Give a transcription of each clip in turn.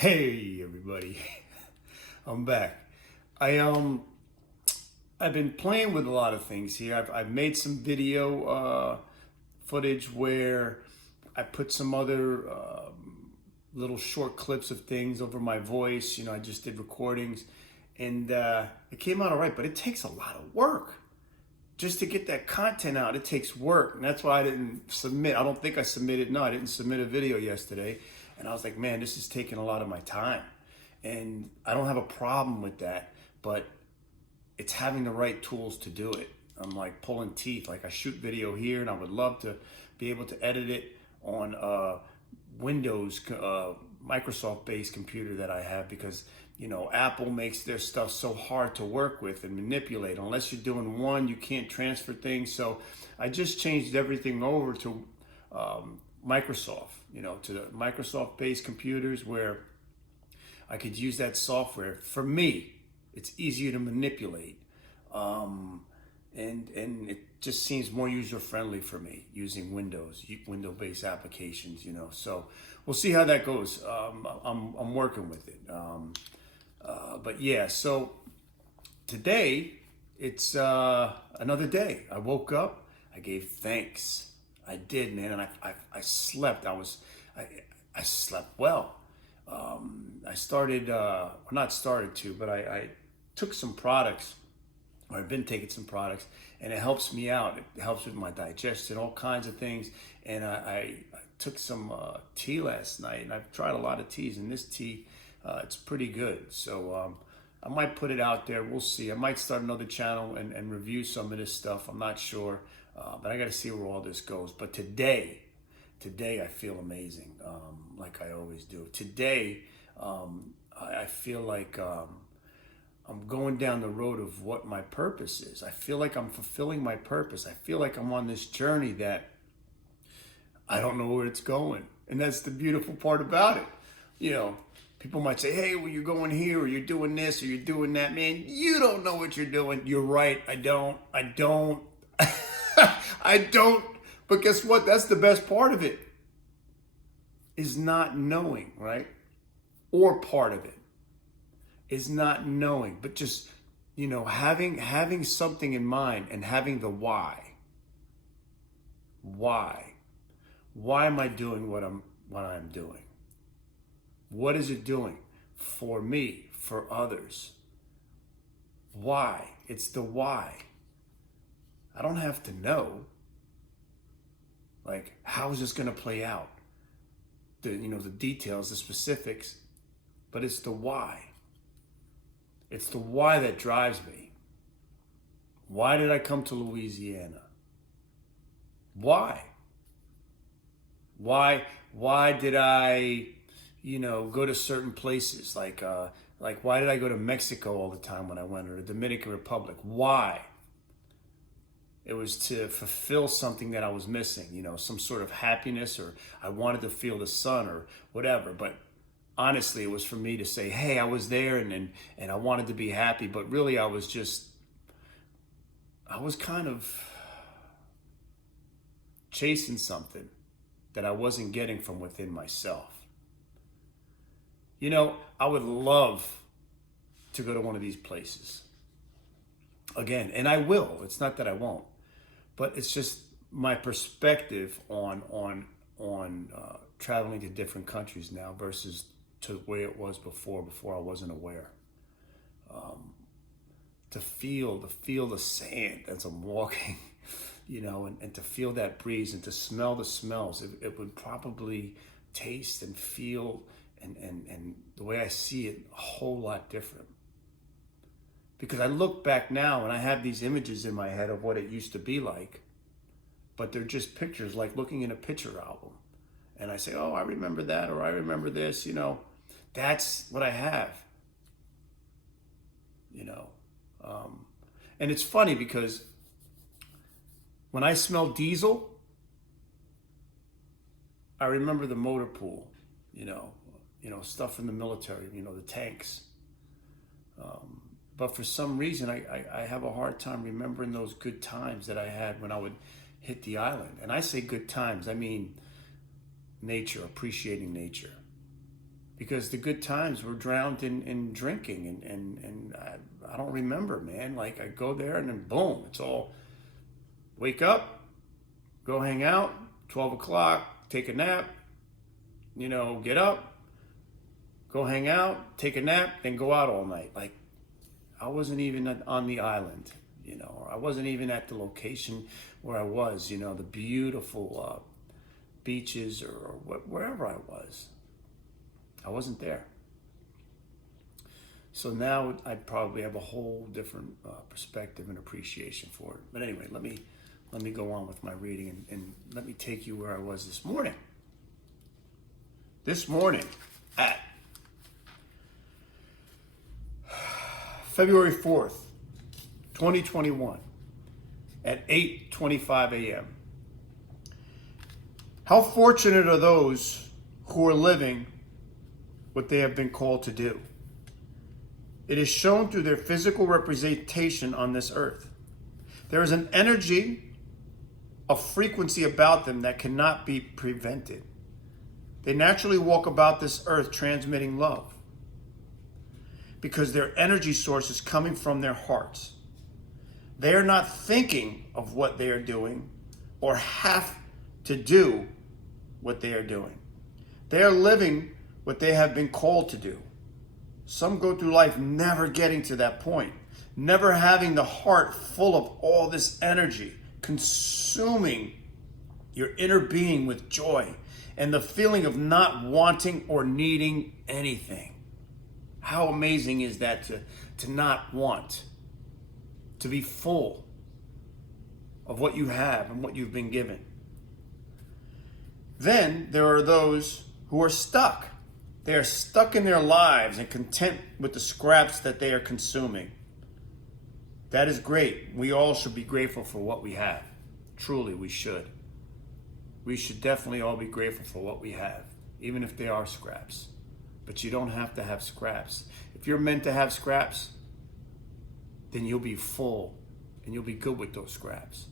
Hey everybody, I'm back. I I've been playing with a lot of things here. I've made some video footage where I put some other little short clips of things over my voice. I just did recordings, and it came out all right. But it takes a lot of work just to get that content out. It takes work, and that's why I didn't submit. I don't think I submitted. No, I didn't submit a video yesterday. And I was like, man, this is taking a lot of my time. And I don't have a problem with that, but it's having the right tools to do it. I'm like pulling teeth. Like, I shoot video here, and I would love to be able to edit it on Windows, Microsoft-based computer that I have, because Apple makes their stuff so hard to work with and manipulate. Unless you're doing one, you can't transfer things. So I just changed everything over to Microsoft, to the Microsoft-based computers, where I could use that software. For me, it's easier to manipulate, and it just seems more user-friendly for me using Windows-based applications. So we'll see how that goes. I'm working with it, but yeah. So today it's another day. I woke up. I gave thanks. I did, man, and I slept. I slept well. I started, not started to, but I took some products, or I've been taking some products, and it helps me out. It helps with my digestion, all kinds of things. And I took some tea last night, and I've tried a lot of teas, and this tea, it's pretty good. So I might put it out there. We'll see. I might start another channel and review some of this stuff. I'm not sure. But I got to see where all this goes. But today I feel amazing, like I always do. Today, I feel like I'm going down the road of what my purpose is. I feel like I'm fulfilling my purpose. I feel like I'm on this journey that I don't know where it's going. And that's the beautiful part about it. People might say, hey, well, you're going here, or you're doing this, or you're doing that. Man, you don't know what you're doing. You're right. I don't. I don't, but guess what? That's the best part of it, is not knowing, right? Or part of it is not knowing, but just, having something in mind and having the why. Why? Why am I doing what I'm doing? What is it doing for me, for others? Why? It's the why. I don't have to know, like, how is this going to play out? The details, the specifics, but it's the why. It's the why that drives me. Why did I come to Louisiana? Why? Why did I, go to certain places? Like why did I go to Mexico all the time when I went, or the Dominican Republic? Why? It was to fulfill something that I was missing, some sort of happiness, or I wanted to feel the sun, or whatever. But honestly, it was for me to say, hey, I was there, and I wanted to be happy. But really, I was kind of chasing something that I wasn't getting from within myself. I would love to go to one of these places again, and I will. It's not that I won't. But it's just my perspective on traveling to different countries now versus to the way it was before I wasn't aware. To feel the sand as I'm walking, and to feel that breeze, and to smell the smells. It would probably taste and feel and the way I see it, a whole lot different. Because I look back now and I have these images in my head of what it used to be like, but they're just pictures, like looking in a picture album. And I say, oh, I remember that, or I remember this, that's what I have, And it's funny because when I smell diesel, I remember the motor pool, stuff from the military, the tanks. But for some reason, I have a hard time remembering those good times that I had when I would hit the island. And I say good times, I mean nature, appreciating nature. because the good times were drowned in drinking. And I don't remember, man. Like, I go there and then boom, it's all wake up, go hang out, 12 o'clock, take a nap, get up, go hang out, take a nap, then go out all night. Like, I wasn't even on the island, or I wasn't even at the location where I was, the beautiful beaches or wherever I was. I wasn't there. So now I'd probably have a whole different perspective and appreciation for it. But anyway, let me go on with my reading and let me take you where I was this morning. This morning at February 4th, 2021 at 8:25 a.m. How fortunate are those who are living what they have been called to do. It is shown through their physical representation on this earth. There is an energy, a frequency about them that cannot be prevented. They naturally walk about this earth transmitting love because their energy source is coming from their hearts. They are not thinking of what they are doing or have to do what they are doing. They are living what they have been called to do. Some go through life never getting to that point, never having the heart full of all this energy, consuming your inner being with joy and the feeling of not wanting or needing anything. How amazing is that to not want, to be full of what you have and what you've been given. Then there are those who are stuck. They are stuck in their lives and content with the scraps that they are consuming. That is great. We all should be grateful for what we have. Truly, we should. We should definitely all be grateful for what we have, even if they are scraps. But you don't have to have scraps. If you're meant to have scraps, then you'll be full and you'll be good with those scraps.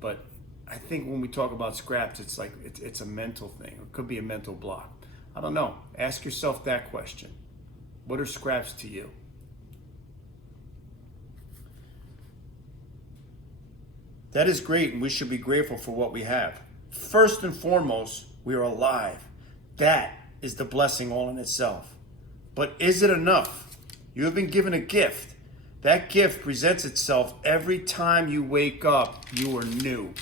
But I think when we talk about scraps, it's like it's a mental thing. It could be a mental block. I don't know. Ask yourself that question. What are scraps to you? That is great, and we should be grateful for what we have. First and foremost, we are alive. That is the blessing all in itself. But is it enough? You have been given a gift. That gift presents itself every time you wake up. You are new.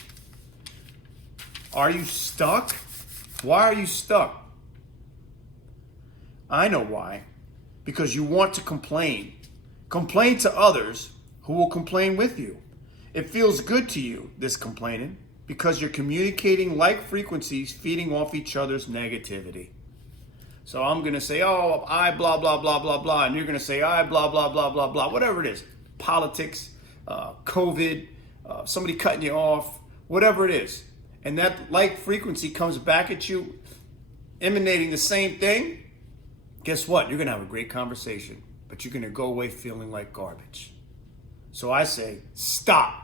Are you stuck? Why are you stuck? I know why. Because you want to complain. Complain to others who will complain with you. It feels good to you, this complaining, because you're communicating like frequencies feeding off each other's negativity. So I'm going to say, oh, I blah, blah, blah, blah, blah. And you're going to say, I blah, blah, blah, blah, blah. Whatever it is. Politics, COVID, somebody cutting you off, whatever it is. And that like frequency comes back at you, emanating the same thing. Guess what? You're going to have a great conversation, but you're going to go away feeling like garbage. So I say, stop.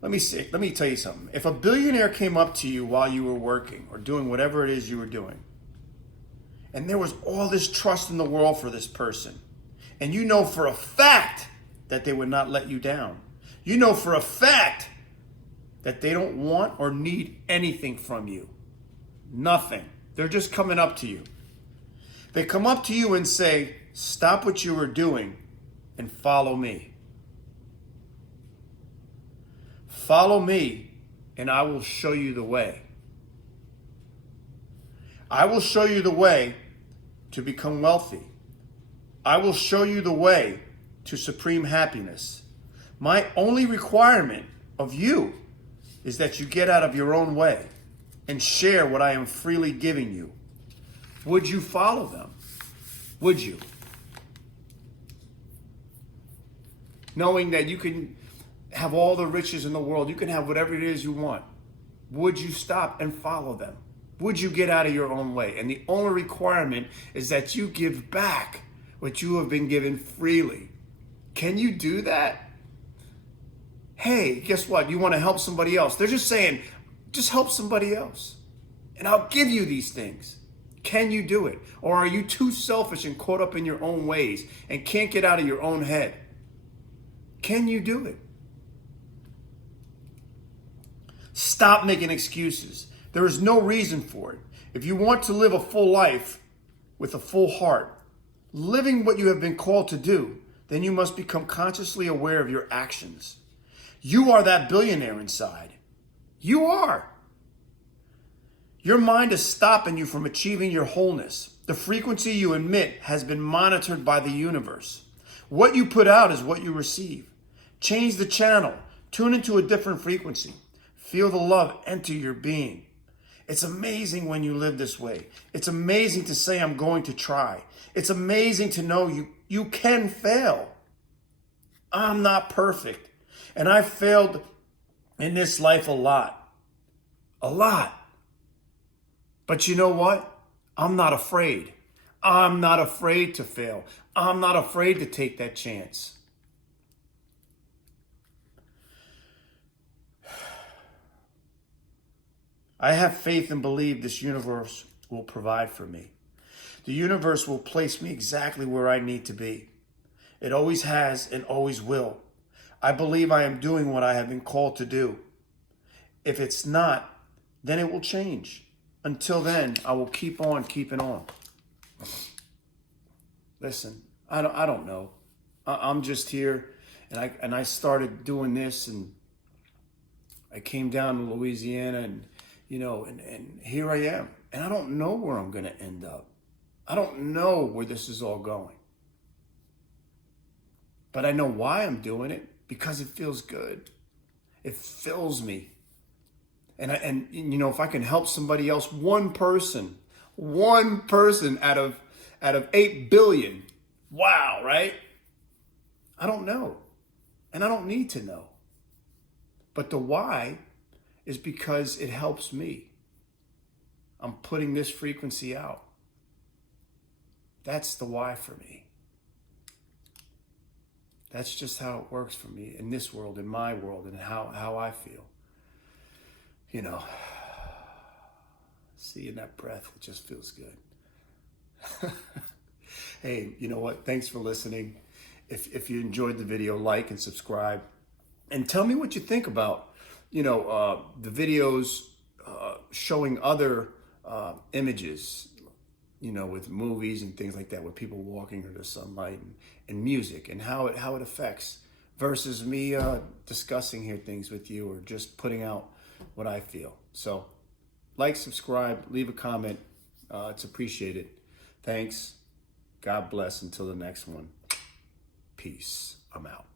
Let me tell you something. If a billionaire came up to you while you were working or doing whatever it is you were doing, and there was all this trust in the world for this person, and you know for a fact that they would not let you down. You know for a fact that they don't want or need anything from you. Nothing. They're just coming up to you. They come up to you and say, stop what you were doing and follow me. Follow me, and I will show you the way. I will show you the way to become wealthy. I will show you the way to supreme happiness. My only requirement of you is that you get out of your own way and share what I am freely giving you. Would you follow them? Would you? Knowing that you can have all the riches in the world, you can have whatever it is you want. Would you stop and follow them? Would you get out of your own way? And the only requirement is that you give back what you have been given freely. Can you do that? Hey, guess what? You want to help somebody else. They're just saying, just help somebody else. and I'll give you these things. Can you do it? Or are you too selfish and caught up in your own ways and can't get out of your own head? Can you do it? Stop making excuses. There is no reason for it. If you want to live a full life with a full heart, living what you have been called to do, then you must become consciously aware of your actions. You are that billionaire inside. You are. Your mind is stopping you from achieving your wholeness. The frequency you emit has been monitored by the universe. What you put out is what you receive. Change the channel. Tune into a different frequency. Feel the love enter your being. It's amazing when you live this way. It's amazing to say, I'm going to try. It's amazing to know you can fail. I'm not perfect. And I failed in this life a lot. A lot. But you know what? I'm not afraid. I'm not afraid to fail. I'm not afraid to take that chance. I have faith and believe this universe will provide for me. The universe will place me exactly where I need to be. It always has and always will. I believe I am doing what I have been called to do. If it's not, then it will change. Until then, I will keep on keeping on. Listen, I don't know. I'm just here, and I started doing this, and I came down to Louisiana, and and here I am, and I don't know where I'm going to end up. I don't know where this is all going, but I know why I'm doing it, because it feels good. It fills me. And if I can help somebody else, one person out of 8 billion, wow, right? I don't know. And I don't need to know. But the why is because it helps me. I'm putting this frequency out. That's the why for me. That's just how it works for me in this world, in my world, and how I feel. Seeing that breath, it just feels good. Hey, you know what? Thanks for listening. If you enjoyed the video, like and subscribe. And tell me what you think about, the videos showing other images, with movies and things like that, with people walking under the sunlight and music, and how it affects, versus me discussing here things with you, or just putting out what I feel. So like, subscribe, leave a comment. It's appreciated. Thanks. God bless. Until the next one. Peace. I'm out.